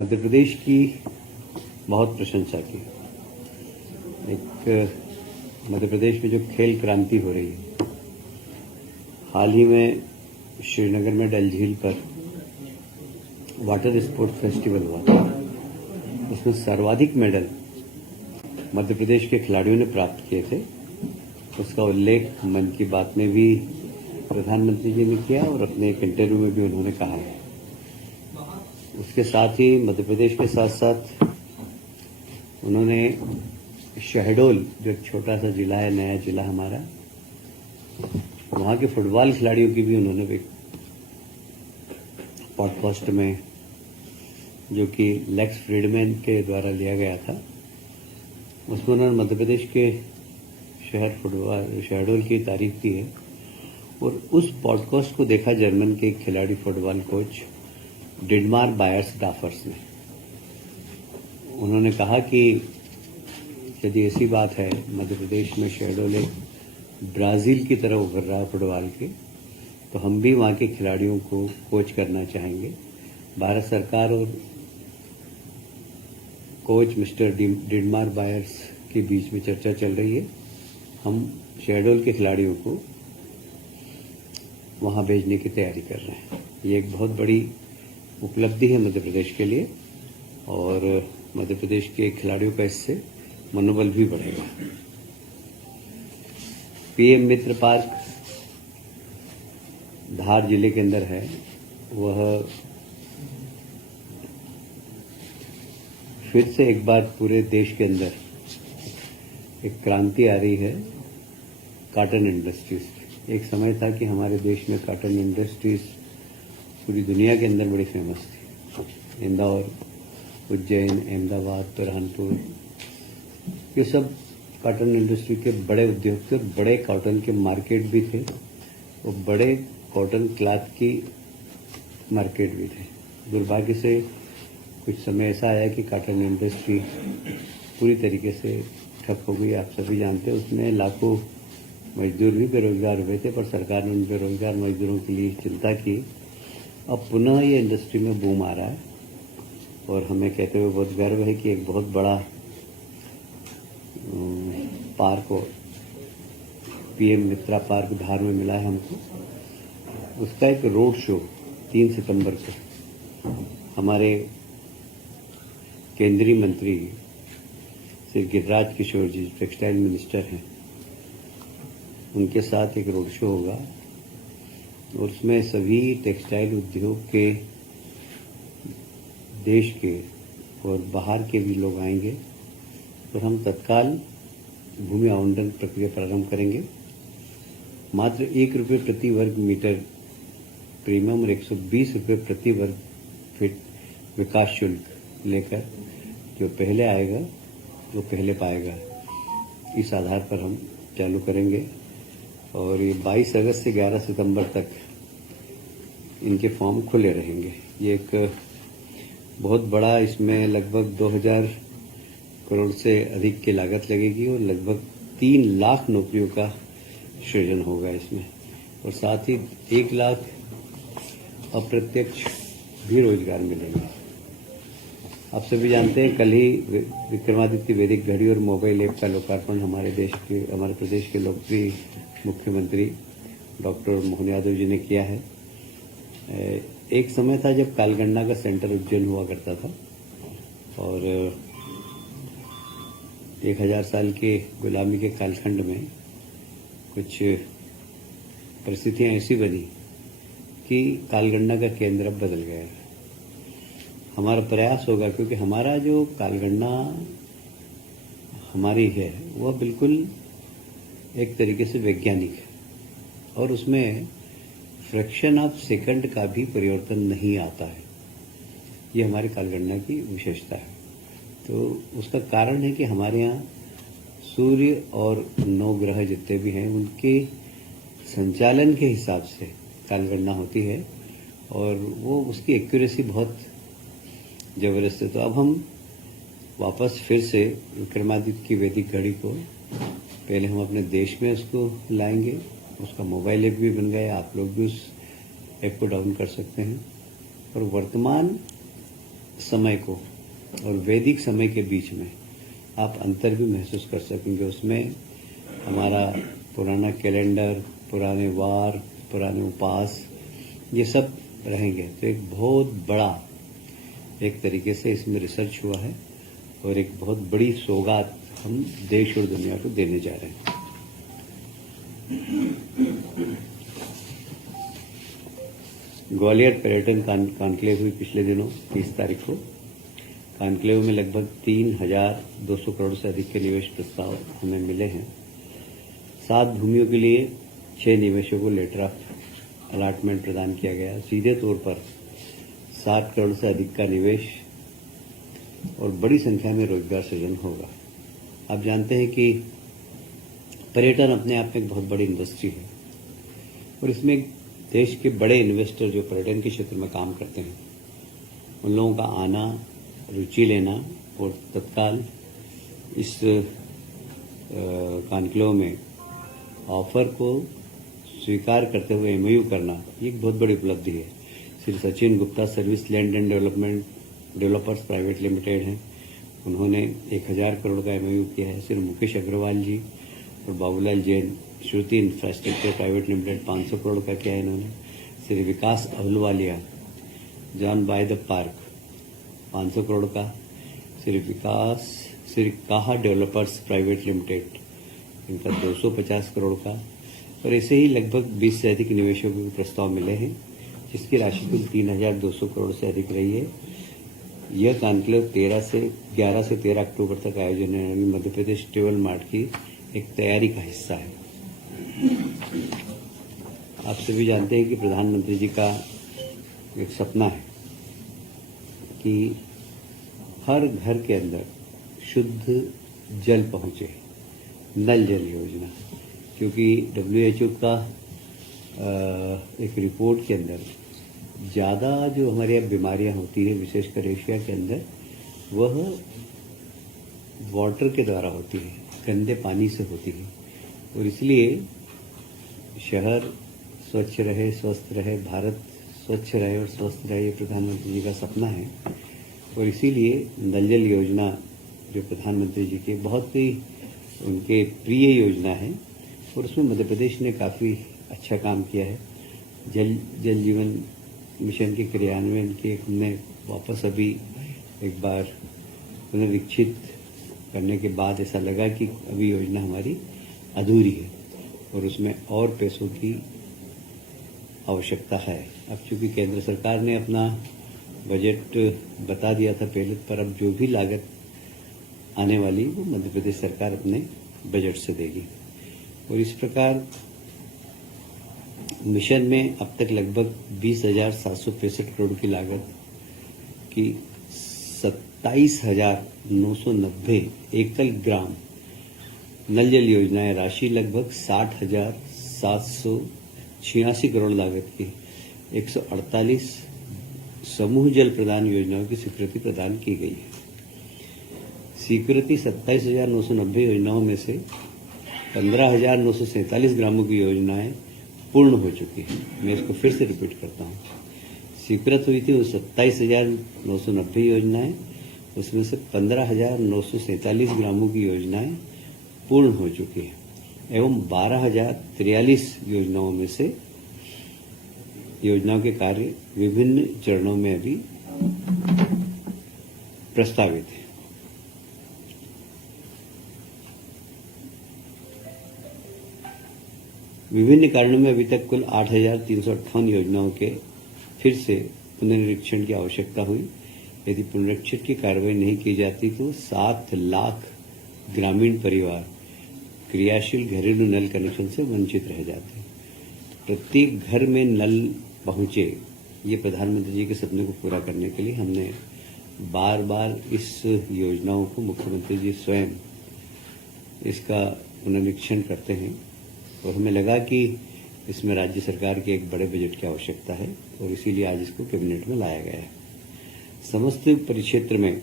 मध्य प्रदेश की बहुत प्रशंसा की। एक मध्य प्रदेश में जो खेल क्रांति हो रही है, हाल ही में श्रीनगर में डल झील पर वाटर स्पोर्ट्स फेस्टिवल हुआ था। उसमें सर्वाधिक मेडल मध्य प्रदेश के खिलाड़ियों ने प्राप्त किए थे। उसका उल्लेख मन की बात में भी प्रधानमंत्री जी ने किया और अपने एक इंटरव्यू में भी उन्होंने कहा है। उसके साथ ही मध्य प्रदेश के साथ साथ उन्होंने शहडोल, जो एक छोटा सा जिला है, नया जिला हमारा, वहाँ के फुटबॉल खिलाड़ियों की भी उन्होंने एक पॉडकास्ट में, जो कि लेक्स फ्रीडमैन के द्वारा लिया गया था, उसमें उन्होंने मध्य प्रदेश के शहर फुटबॉल शहडोल की तारीफ की है। और उस पॉडकास्ट को देखा जर्मन के एक खिलाड़ी, फुटबॉल कोच डिडमार बायर्सडाफर्स ने। उन्होंने कहा कि यदि ऐसी बात है, मध्य प्रदेश में शहडोल एक ब्राजील की तरह उभर रहा है फुटबॉल के, तो हम भी वहाँ के खिलाड़ियों को कोच करना चाहेंगे। भारत सरकार और कोच मिस्टर डिडमार बायर्स के बीच में चर्चा चल रही है। हम शहडोल के खिलाड़ियों को वहाँ भेजने की तैयारी कर रहे हैं। ये एक बहुत बड़ी उपलब्धि है मध्य प्रदेश के लिए, और मध्य प्रदेश के खिलाड़ियों का इससे मनोबल भी बढ़ेगा। पीएम मित्र पार्क धार जिले के अंदर है। वह फिर से एक बार पूरे देश के अंदर एक क्रांति आ रही है कॉटन इंडस्ट्रीज की। एक समय था कि हमारे देश में कॉटन इंडस्ट्रीज पूरी दुनिया के अंदर बड़ी फेमस थी। इंदौर, उज्जैन, अहमदाबाद, बुरहानपुर, ये सब कॉटन इंडस्ट्री के बड़े उद्योग थे। बड़े कॉटन के मार्केट भी थे और बड़े कॉटन क्लॉथ की मार्केट भी थे। दुर्भाग्य से कुछ समय ऐसा आया कि कॉटन इंडस्ट्री पूरी तरीके से ठप हो गई। आप सभी जानते हैं, उसमें लाखों मजदूर भी बेरोजगार हुए थे, पर सरकार ने उन बेरोजगार मजदूरों के लिए चिंता की। अब पुनः ये इंडस्ट्री में बूम आ रहा है और हमें कहते हुए बहुत गर्व है कि एक बहुत बड़ा पार्क और पीएम मित्रा पार्क धार में मिला है हमको। उसका एक रोड शो 3 सितंबर को हमारे केंद्रीय मंत्री श्री गिरिराज किशोर जी, टेक्सटाइल मिनिस्टर हैं, उनके साथ एक रोड शो होगा और उसमें सभी टेक्सटाइल उद्योग के, देश के और बाहर के भी लोग आएंगे और हम तत्काल भूमि आवंटन प्रक्रिया प्रारंभ करेंगे। मात्र ₹1 प्रति वर्ग मीटर प्रीमियम और ₹120 प्रति वर्ग फीट विकास शुल्क लेकर जो पहले आएगा वो पहले पाएगा, इस आधार पर हम चालू करेंगे। और ये 22 अगस्त से 11 सितंबर तक इनके फॉर्म खुले रहेंगे। ये एक बहुत बड़ा, इसमें लगभग 2000 करोड़ से अधिक की लागत लगेगी और लगभग 3 लाख नौकरियों का सृजन होगा इसमें, और साथ ही 1 लाख अप्रत्यक्ष भी रोजगार मिलेंगे। आप सभी जानते हैं, कल ही विक्रमादित्य वैदिक घड़ी और मोबाइल ऐप का लोकार्पण हमारे प्रदेश के लोकप्रिय मुख्यमंत्री डॉक्टर मोहन यादव जी ने किया है। एक समय था जब कालगणना का सेंटर उज्जैन हुआ करता था और 1000 साल के गुलामी के कालखंड में कुछ परिस्थितियां ऐसी बनी कि कालगणना का केंद्र अब बदल गया है। हमारा प्रयास होगा, क्योंकि हमारा जो कालगणना हमारी है वह बिल्कुल एक तरीके से वैज्ञानिक है और उसमें फ्रैक्शन ऑफ सेकंड का भी परिवर्तन नहीं आता है। ये हमारी कालगणना की विशेषता है। तो उसका कारण है कि हमारे यहाँ सूर्य और 9 ग्रह जितने भी हैं उनके संचालन के हिसाब से कालगणना होती है और वो उसकी एक्यूरेसी बहुत जबरदस्त है। तो अब हम वापस फिर से विक्रमादित्य की वैदिक घड़ी को पहले हम अपने देश में उसको लाएंगे। उसका मोबाइल ऐप भी बन गया, आप लोग भी उस ऐप को डाउन कर सकते हैं। और वर्तमान समय को और वैदिक समय के बीच में आप अंतर भी महसूस कर सकेंगे। उसमें हमारा पुराना कैलेंडर, पुराने वार, पुराने उपास, ये सब रहेंगे। तो एक बहुत बड़ा एक तरीके से इसमें रिसर्च हुआ है और एक बहुत बड़ी सौगात हम देश और दुनिया को देने जा रहे हैं। ग्वालियर पर्यटन कॉन्क्लेव हुई पिछले दिनों 30 तारीख को। कॉन्क्लेव में लगभग 3,200 करोड़ से अधिक के निवेश प्रस्ताव हमें मिले हैं। 7 भूमियों के लिए 6 निवेशकों को लेटर ऑफ अलॉटमेंट प्रदान किया गया। सीधे तौर पर 7 करोड़ से अधिक का निवेश और बड़ी संख्या में रोजगार सृजन होगा। आप जानते हैं कि पर्यटन अपने आप में एक बहुत बड़ी इंडस्ट्री है और इसमें देश के बड़े इन्वेस्टर जो पर्यटन के क्षेत्र में काम करते हैं, उन लोगों का आना, रुचि लेना और तत्काल इस कॉन्क्लेव में ऑफर को स्वीकार करते हुए एमओयू करना, ये एक बहुत बड़ी उपलब्धि है। Shri Sachin Gupta service land and developers private limited हैं, उन्होंने 1,000 करोड़ का एमओयू किया है। श्री मुकेश अग्रवाल जी और Babulal Jain Shruti infrastructure private limited 500 crore का किया है इन्होंने। Shri Vikas Ahluwalia John by the park 500 crore का। श्री काहा डेवलपर्स प्राइवेट लिमिटेड इनका 250 करोड़ का। और ऐसे ही लगभग 20 से अधिक निवेशकों को प्रस्ताव मिले हैं, जिसकी राशि कुल 3,200 करोड़ से अधिक रही है। यह कॉन्क्लेव 11 से 13 अक्टूबर तक आयोजन है। मध्य प्रदेश ट्रेवल मार्ट की एक तैयारी का हिस्सा है। आप सभी जानते हैं कि प्रधानमंत्री जी का एक सपना है कि हर घर के अंदर शुद्ध जल पहुंचे, नल जल योजना। क्योंकि WHO का एक रिपोर्ट के अंदर ज़्यादा जो हमारे यहाँ बीमारियाँ होती है, विशेषकर एशिया के अंदर, वह वाटर के द्वारा होती है, गंदे पानी से होती है। और इसलिए शहर स्वच्छ रहे, स्वस्थ रहे, भारत स्वच्छ रहे और स्वस्थ रहे, ये प्रधानमंत्री जी का सपना है। और इसीलिए नल जल योजना जो प्रधानमंत्री जी के बहुत ही उनके प्रिय योजना है और उसमें मध्य प्रदेश ने काफ़ी अच्छा काम किया है। जल जीवन मिशन के क्रियान्वयन के हमने वापस अभी एक बार पुनरीक्षित करने के बाद ऐसा लगा कि अभी योजना हमारी अधूरी है और उसमें और पैसों की आवश्यकता है। अब चूंकि केंद्र सरकार ने अपना बजट बता दिया था पहले, पर अब जो भी लागत आने वाली वो मध्य प्रदेश सरकार अपने बजट से देगी। और इस प्रकार मिशन में अब तक लगभग 20,765 करोड़ की लागत की 27,990 एकल ग्राम नल जल योजनाएं, राशि लगभग 60,786 करोड़ लागत की 148 समूह जल प्रदान योजनाओं की स्वीकृति प्रदान की गई है। स्वीकृति 27,990 योजनाओं में से 15,947 ग्रामों की योजनाएं पूर्ण हो चुकी है। मैं इसको फिर से रिपीट करता हूँ। स्वीकृत हुई थी वो 27,990 योजनाएं, उसमें से 15,947 ग्रामों की योजनाएं पूर्ण हो चुकी है एवं 12,043 योजनाओं में से योजनाओं के कार्य विभिन्न चरणों में अभी प्रस्तावित है। विभिन्न कारणों में अभी तक कुल 8,358 योजनाओं के फिर से पुनरीक्षण की आवश्यकता हुई। यदि पुनरीक्षण की कार्रवाई नहीं की जाती तो 7 लाख ग्रामीण परिवार क्रियाशील घरेलू नल कनेक्शन से वंचित रह जाते। प्रत्येक घर में नल पहुंचे, ये प्रधानमंत्री जी के सपने को पूरा करने के लिए हमने बार बार इस योजनाओं को मुख्यमंत्री जी स्वयं इसका पुनरीक्षण करते हैं और हमें लगा कि इसमें राज्य सरकार के एक बड़े बजट की आवश्यकता है और इसीलिए आज इसको कैबिनेट में लाया गया है। समस्त परिक्षेत्र में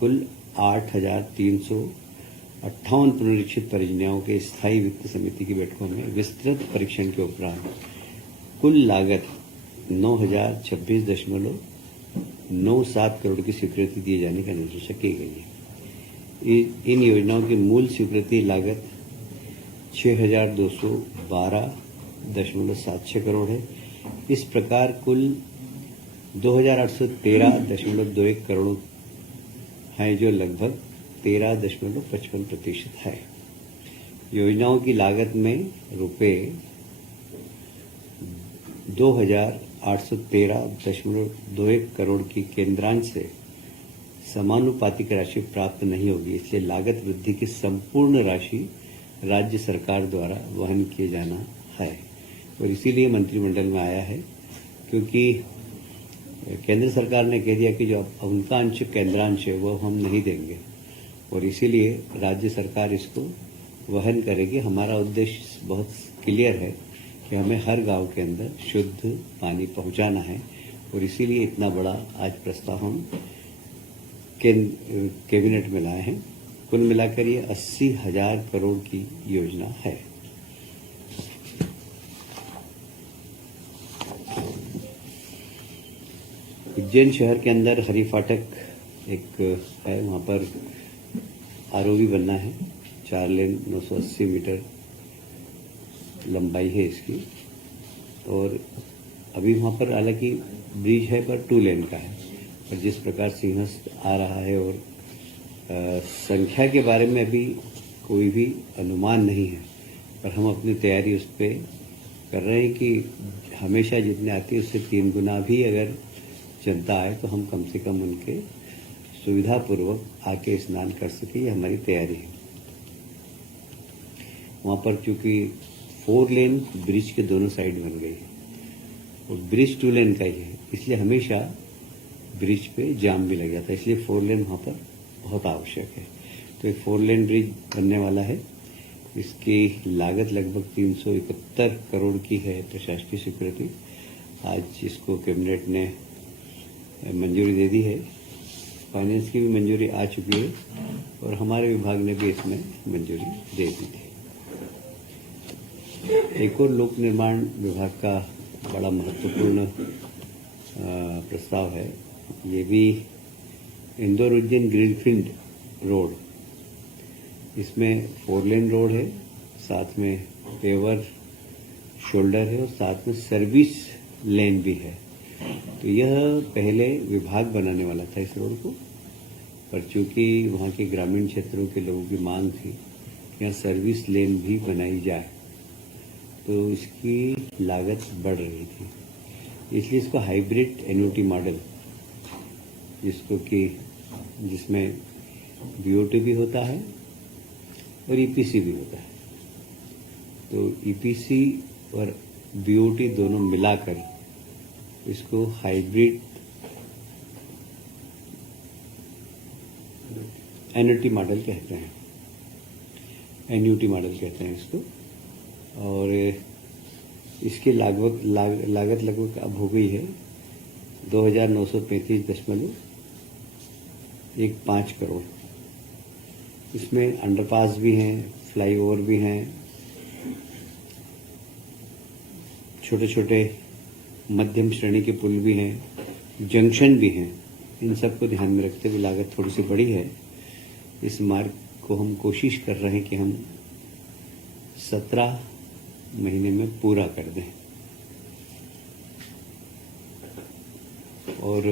कुल 8,358 पुनरीक्षित परियोजनाओं के स्थायी वित्त समिति की बैठकों में विस्तृत परीक्षण के उपरांत कुल लागत 9,026.5 97 करोड़ की स्वीकृति दिए जाने का निर्देशन की गई है। इन योजनाओं की मूल स्वीकृति लागत 6,212.76 करोड़ है। इस प्रकार कुल 2,813.21 करोड़ है, जो लगभग 13.55% है। योजनाओं की लागत में रुपये 2,813.21 करोड़ की केंद्रांश से समानुपातिक राशि प्राप्त नहीं होगी, इसलिए लागत वृद्धि की संपूर्ण राशि राज्य सरकार द्वारा वहन किए जाना है। और इसीलिए मंत्रिमंडल में आया है, क्योंकि केंद्र सरकार ने कह दिया कि जो उनका अंश केंद्रांश है वो हम नहीं देंगे, और इसीलिए राज्य सरकार इसको वहन करेगी। हमारा उद्देश्य बहुत क्लियर है कि हमें हर गांव के अंदर शुद्ध पानी पहुंचाना है, और इसीलिए इतना बड़ा आज प्रस्ताव हम कैबिनेट में लाए हैं। कुल मिलाकर ये 80,000 करोड़ की योजना है। उज्जैन शहर के अंदर हरी फाटक एक है, वहां पर आरओबी बनना है। 4 लेन 980 मीटर लंबाई है इसकी, और अभी वहां पर हालांकि ब्रिज है पर 2 लेन का है। और जिस प्रकार सिंहस्थ आ रहा है, और संख्या के बारे में अभी कोई भी अनुमान नहीं है, पर हम अपनी तैयारी उस पर कर रहे हैं कि हमेशा जितने आती है उससे 3 गुना भी अगर जनता आए तो हम कम से कम उनके सुविधापूर्वक आके स्नान कर सके, ये हमारी तैयारी है। वहाँ पर चूंकि 4 लेन ब्रिज के दोनों साइड बन गई है, और ब्रिज 2 लेन का ही है, इसलिए हमेशा ब्रिज पे जाम भी लग जाता है, इसलिए 4 लेन वहाँ पर बहुत आवश्यक है। तो एक 4 लेन ब्रिज बनने वाला है। इसकी लागत लगभग 371 करोड़ की है, प्रशासकीय स्वीकृति। आज इसको कैबिनेट ने मंजूरी दे दी है, फाइनेंस की भी मंजूरी आ चुकी है, और हमारे विभाग ने भी इसमें मंजूरी दे दी थी। एक और लोक निर्माण विभाग का बड़ा महत्वपूर्ण प्रस्ताव है, ये भी इंदौर उज्जैन ग्रीनफील्ड रोड। इसमें 4 लेन रोड है, साथ में पेवर शोल्डर है, और साथ में सर्विस लेन भी है। तो यह पहले विभाग बनाने वाला था इस रोड को, पर चूंकि वहाँ के ग्रामीण क्षेत्रों के लोगों की मांग थी कि यहाँ सर्विस लेन भी बनाई जाए, तो इसकी लागत बढ़ रही थी, इसलिए इसको हाइब्रिड एन्युटी मॉडल, जिसमें बीओटी भी होता है और ईपीसी भी होता है, तो ईपीसी और बीओटी दोनों मिलाकर इसको हाइब्रिड एन्युटी मॉडल कहते हैं, एन्युटी मॉडल कहते हैं इसको। और इसकी लागत लगभग अब हो गई है 2,935.15 करोड़। इसमें अंडरपास भी हैं, फ्लाईओवर भी हैं, छोटे छोटे मध्यम श्रेणी के पुल भी हैं, जंक्शन भी हैं। इन सबको ध्यान में रखते हुए लागत थोड़ी सी बड़ी है। इस मार्ग को हम कोशिश कर रहे हैं कि हम 17 महीने में पूरा कर दें, और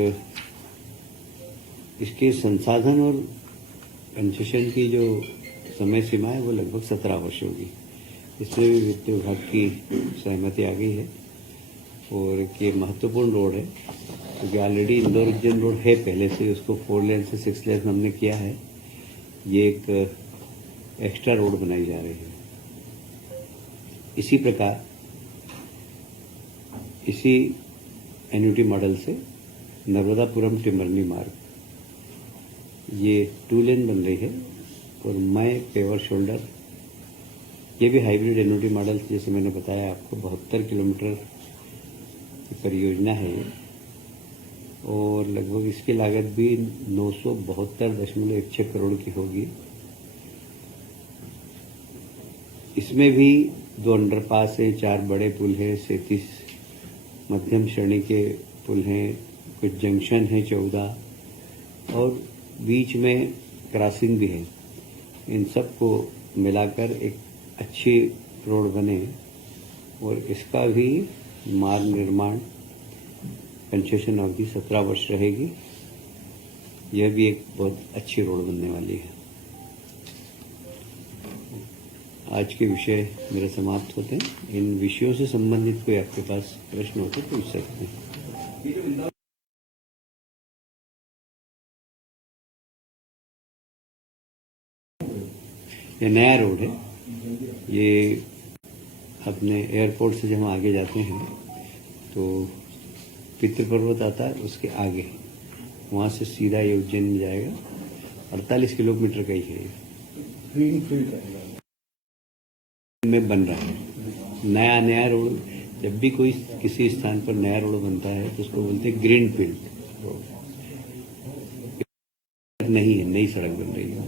इसके संसाधन और कंसेशन की जो समय सीमा है वो लगभग 17 वर्ष होगी। इसमें भी वित्त विभाग की सहमति आ गई है, और ये महत्वपूर्ण रोड है, क्योंकि ऑलरेडी इंदौर उज्जैन रोड है पहले से, उसको 4 लेन से 6 लेन हमने किया है। ये एक एक्स्ट्रा रोड बनाई जा रही है। इसी प्रकार इसी एन्युटी मॉडल से नर्मदापुरम टिमरनी मार्ग, ये 2 लेन बन रही है, और मय पेवर शोल्डर, ये भी हाइब्रिड एन्युटी मॉडल, जैसे मैंने बताया आपको 72 किलोमीटर की परियोजना है ये, और लगभग इसकी लागत भी 972.16 करोड़ की होगी। इसमें भी 2 अंडरपास है, 4 बड़े पुल हैं, 37 मध्यम श्रेणी के पुल हैं, कुछ जंक्शन है 14 और बीच में क्रॉसिंग भी है। इन सब को मिलाकर एक अच्छी रोड बने और इसका भी मार्ग निर्माण कंसेशन अवधि 17 वर्ष रहेगी। यह भी एक बहुत अच्छी रोड बनने वाली है। आज के विषय मेरे समाप्त होते हैं। इन विषयों से संबंधित कोई आपके पास प्रश्न हो तो पूछ सकते हैं। ये नया रोड है। ये अपने एयरपोर्ट से जब हम आगे जाते हैं तो पितृ पर्वत आता है, उसके आगे वहाँ से सीधा ये उज्जैन में जाएगा। 48 किलोमीटर का ही है। ग्रीन फील्ड में बन रहा है नया रोड। जब भी कोई किसी स्थान पर नया रोड बनता है तो उसको बोलते हैं ग्रीन फील्ड रोड। नहीं है, नई सड़क बन रही है।